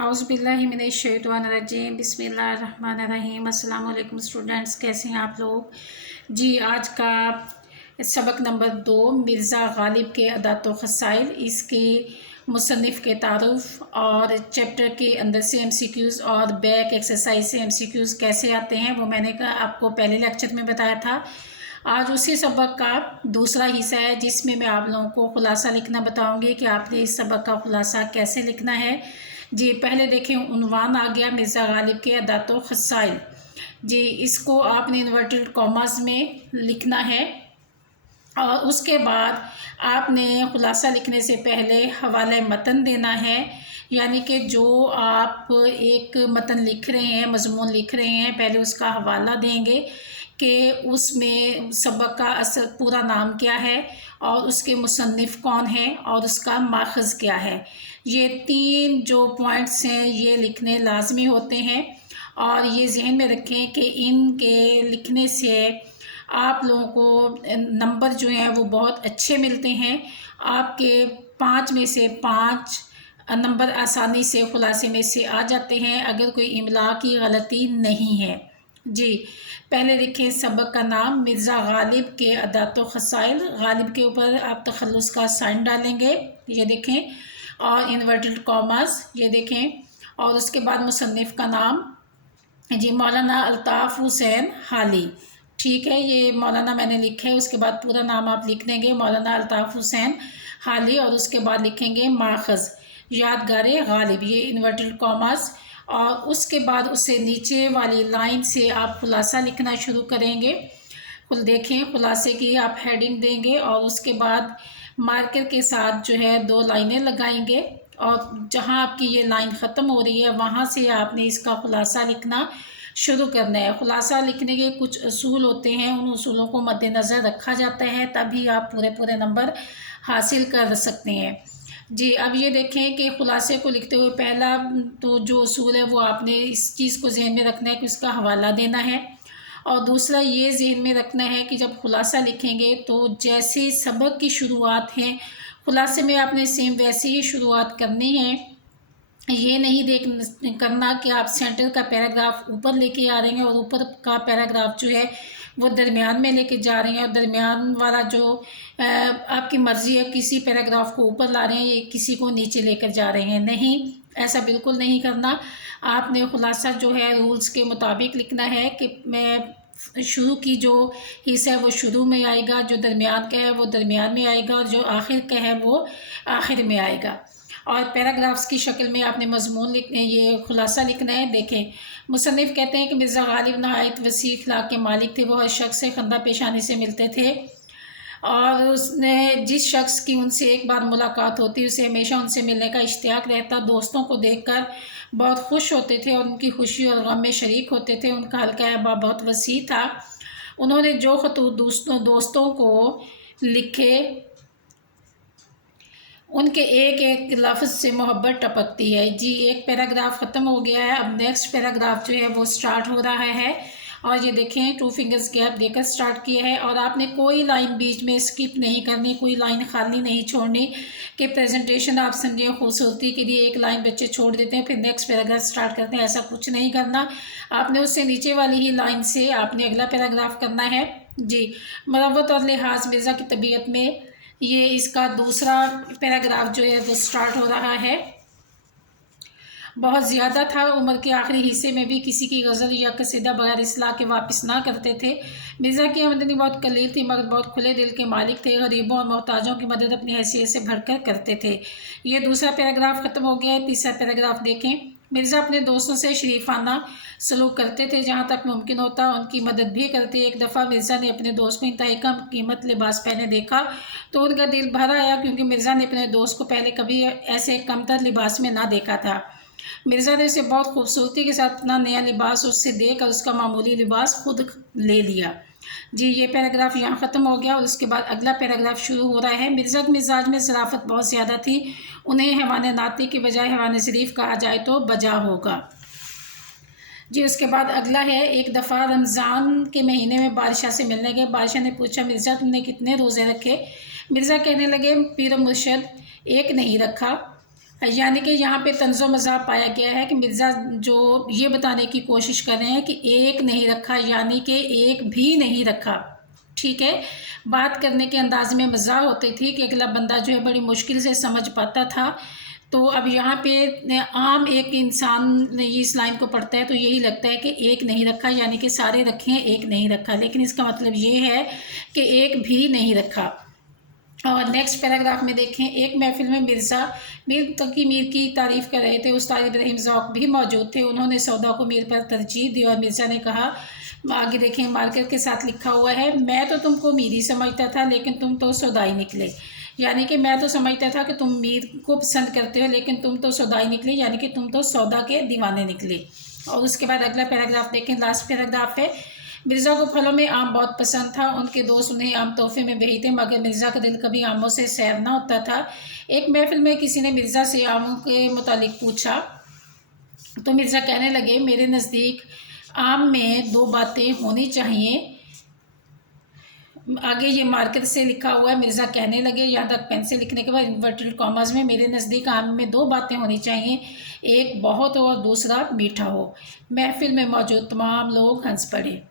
औज़ुबिल्लाहिमिनश्शैतानिर्रजीम बिस्मिल्लाहिर्रहमानिर्रहीम। अस्सलाम वालेकुम स्टूडेंट्स, कैसे हैं आप लोग जी। आज का सबक नंबर 2 मिर्ज़ा गालिब के अदात व ख़साइल, इसके मुसन्निफ़ के तारुफ़ और चैप्टर के अंदर से MCQs और बैक एक्सरसाइज से MCQs कैसे आते हैं वो मैंने आपको पहले लेक्चर में बताया था। आज उसी सबक का दूसरा हिस्सा है जिसमें मैं आप लोगों को ख़ुलासा लिखना बताऊंगी कि आपने इस सबक का ख़ुलासा कैसे लिखना है जी। पहले देखें, उन्वान आ गया मिर्ज़ा गालिब के अदात व ख़साइल जी। इसको आपने इन्वर्टेड कॉमास में लिखना है और उसके बाद आपने ख़ुलासा लिखने से पहले हवाला मतन देना है, यानी कि जो आप एक मतन लिख रहे हैं, मज़मून लिख रहे हैं, पहले उसका हवाला देंगे कि उसमें सबक का असल पूरा नाम क्या है और उसके मुसन्निफ़ कौन है और उसका माखज़ क्या है। ये 3 जो पॉइंट्स हैं ये लिखने लाजमी होते हैं और ये ज़हन में रखें कि इनके लिखने से आप लोगों को नंबर जो हैं वो बहुत अच्छे मिलते हैं। आपके 5 में से 5 नंबर आसानी से ख़ुलासे में से आ जाते हैं अगर कोई इमला की गलती नहीं है जी। पहले लिखें सबक का नाम मिर्ज़ा गालिब के अदात व ख़साइल। गालिब के ऊपर आप तखल्लुस का साइन डालेंगे, ये देखें, और इन्वर्टेड कॉमास, ये देखें, और उसके बाद मुसन्निफ़ का नाम जी मौलाना अल्ताफ़ हुसैन हाली। ठीक है, ये मौलाना मैंने लिखा है, उसके बाद पूरा नाम आप लिख देंगे मौलाना अल्ताफ़ हुसैन हाली और उसके बाद लिखेंगे माखज़ यादगारे गालिब, ये इन्वर्टेड कॉमास, और उसके बाद उससे नीचे वाली लाइन से आप ख़ुलासा लिखना शुरू करेंगे। देखें, ख़ुलासे की आप हेडिंग देंगे और उसके बाद मार्कर के साथ जो है 2 लाइनें लगाएंगे और जहां आपकी ये लाइन ख़त्म हो रही है वहां से आपने इसका ख़ुलासा लिखना शुरू करना है। ख़ुलासा लिखने के कुछ असूल होते हैं, उन असूलों को मद्देनज़र रखा जाता है, तभी आप पूरे नंबर हासिल कर सकते हैं जी। अब ये देखें कि ख़ुलासे को लिखते हुए पहला तो जो असूल है वो आपने इस चीज़ को ज़हन में रखना है कि उसका हवाला देना है, और दूसरा ये ज़हन में रखना है कि जब ख़ुलासा लिखेंगे तो जैसे सबक की शुरुआत है ख़ुलासे में आपने सेम वैसे ही शुरुआत करनी है। ये नहीं करना कि आप सेंटर का पैराग्राफ ऊपर लेके आ रहे हैं और ऊपर का पैराग्राफ जो है वो दरमियान में लेके जा रहे हैं और दरमियान वाला जो आपकी मर्ज़ी है किसी पैराग्राफ को ऊपर ला रहे हैं या किसी को नीचे लेकर जा रहे हैं। नहीं, ऐसा बिल्कुल नहीं करना। आपने ख़ुलासा जो है रूल्स के मुताबिक लिखना है कि मैं शुरू की जो हिस्सा है वो शुरू में आएगा, जो दरमियान का है वो दरमियान में आएगा और जो आखिर का है वो आखिर में आएगा। और पैराग्राफ्स की शक्ल में आपने मज़मून लिखने, ये ख़ुलासा लिखना है। देखें, मुसन्निफ़ कहते हैं कि मिर्ज़ा गालिब नहायत वसी अखलाक के मालिक थे, वो हर शख्स से खंदा पेशानी से मिलते थे और उसने जिस शख्स की उनसे एक बार मुलाकात होती उसे हमेशा उनसे मिलने का इश्तियाक रहता। दोस्तों को देखकर बहुत खुश होते थे और उनकी खुशी और गम में शरीक होते थे। उनका हल्का अहबाब बहुत वसी था। उन्होंने जो खतूत दोस्तों को लिखे उनके एक एक लफ्ज़ से मोहब्बत टपकती है जी। एक पैराग्राफ ख़त्म हो गया है, अब नेक्स्ट पैराग्राफ जो है वो स्टार्ट हो रहा है और ये देखें 2 फिंगर्स गैप देकर स्टार्ट किया है और आपने कोई लाइन बीच में स्किप नहीं करनी, कोई लाइन खाली नहीं छोड़नी कि प्रेजेंटेशन आप समझें खूबसूरती के लिए एक लाइन बच्चे छोड़ देते हैं फिर नेक्स्ट पैराग्राफ स्टार्ट करते हैं, ऐसा कुछ नहीं करना। आपने उससे नीचे वाली ही लाइन से आपने अगला पैराग्राफ करना है जी। मरवत और लिहाज मिर्ज़ा की तबीयत में ये इसका दूसरा पैराग्राफ जो है वो स्टार्ट हो रहा है। बहुत ज़्यादा था, उम्र के आखिरी हिस्से में भी किसी की गज़ल या कसीदा बगैर इसलाह के वापस ना करते थे। मिर्ज़ा की आमदनी बहुत कलील थी मगर बहुत खुले दिल के मालिक थे। गरीबों और मोहताजों की मदद अपनी हैसियत से भरकर करते थे। ये दूसरा पैराग्राफ ख़त्म हो गया है। तीसरा पैराग्राफ देखें, मिर्ज़ा अपने दोस्तों से शरीफाना सलूक करते थे, जहाँ तक मुमकिन होता उनकी मदद भी करते। एक दफ़ा मिर्ज़ा ने अपने दोस्त को इंतहाई कम कीमत लिबास पहने देखा तो उनका दिल भर आया, क्योंकि मिर्ज़ा ने अपने दोस्त को पहले कभी ऐसे कमतर लिबास में ना देखा था। मिर्ज़ा ने उसे बहुत खूबसूरती के साथ अपना नया लिबास उससे देकर उसका मामूली लिबास खुद ले लिया जी। ये पैराग्राफ यहाँ ख़त्म हो गया और उसके बाद अगला पैराग्राफ शुरू हो रहा है। मिर्ज़ा के मिजाज में ज़राफ़त बहुत ज़्यादा थी, उन्हें हैवान नाती के बजाय हैवान ज़रीफ़ कहा जाए तो बजा होगा जी। उसके बाद अगला है, एक दफ़ा रमज़ान के महीने में बादशाह से मिलने गए। बादशाह ने पूछा, मिर्ज़ा तुमने कितने रोज़े रखे? मिर्ज़ा कहने लगे, पीर मुर्शद एक नहीं रखा। यानी कि यहाँ पे तंज़ो मज़ाह पाया गया है कि मिर्ज़ा जो ये बताने की कोशिश कर रहे हैं कि एक नहीं रखा, यानी कि एक भी नहीं रखा। ठीक है, बात करने के अंदाज में मज़ाक होती थी कि अगला बंदा जो है बड़ी मुश्किल से समझ पाता था। तो अब यहाँ पे आम एक इंसान इस लाइन को पढ़ता है तो यही लगता है कि एक नहीं रखा, यानी कि सारे रखे हैं, एक नहीं रखा, लेकिन इसका मतलब ये है कि एक भी नहीं रखा। और नेक्स्ट पैराग्राफ में देखें, एक महफिल में मिर्ज़ा मीर तकी मीर की तारीफ़ कर रहे थे। उस्ताद इब्राहिम ज़ौक़ भी मौजूद थे। उन्होंने सौदा को मीर पर तरजीह दी और मिर्ज़ा ने कहा, आगे देखें मार्कर के साथ लिखा हुआ है, मैं तो तुमको मीर ही समझता था लेकिन तुम तो सौदाई निकले। यानी कि मैं तो समझता था कि तुम मीर को पसंद करते हो लेकिन तुम तो सौदाई निकले, यानी कि तुम तो सौदा के दीवाने निकले। और उसके बाद अगला पैराग्राफ देखें, लास्ट पैराग्राफ है, मिर्ज़ा को फलों में आम बहुत पसंद था। उनके दोस्त उन्हें आम तोहफे में भेजते मगर मिर्ज़ा का दिल कभी आमों से सैर ना होता था। एक महफिल में किसी ने मिर्ज़ा से आमों के मुतालिक पूछा तो मिर्ज़ा कहने लगे, मेरे नज़दीक आम में दो बातें होनी चाहिए। आगे ये मार्कर से लिखा हुआ है, मिर्ज़ा कहने लगे, यहाँ तक पेन से लिखने के बाद इन्वर्टेड कॉमास में, मेरे नज़दीक आम में दो बातें होनी चाहिए, एक बहुत हो और दूसरा मीठा हो। महफिल में मौजूद तमाम लोग हंस पड़े।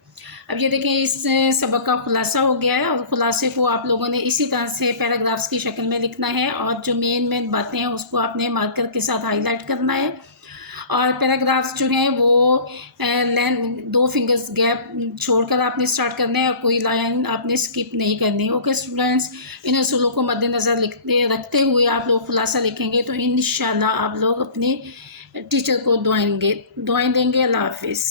अब ये देखें, इस सबक का खुलासा हो गया है और ख़ुलासे को आप लोगों ने इसी तरह से पैराग्राफ्स की शक्ल में लिखना है और जो मेन बातें हैं उसको आपने मार्कर के साथ हाईलाइट करना है। और पैराग्राफ्स जो हैं वो दो फिंगर्स गैप छोड़कर आपने स्टार्ट करना है और कोई लाइन आपने स्किप नहीं करनी। ओके स्टूडेंट्स, इन असूलों को मद्देनज़र रखते हुए आप लोग खुलासा लिखेंगे तो इंशाल्लाह आप लोग अपने टीचर को दुआएं देंगे। अल्लाह हाफिज़।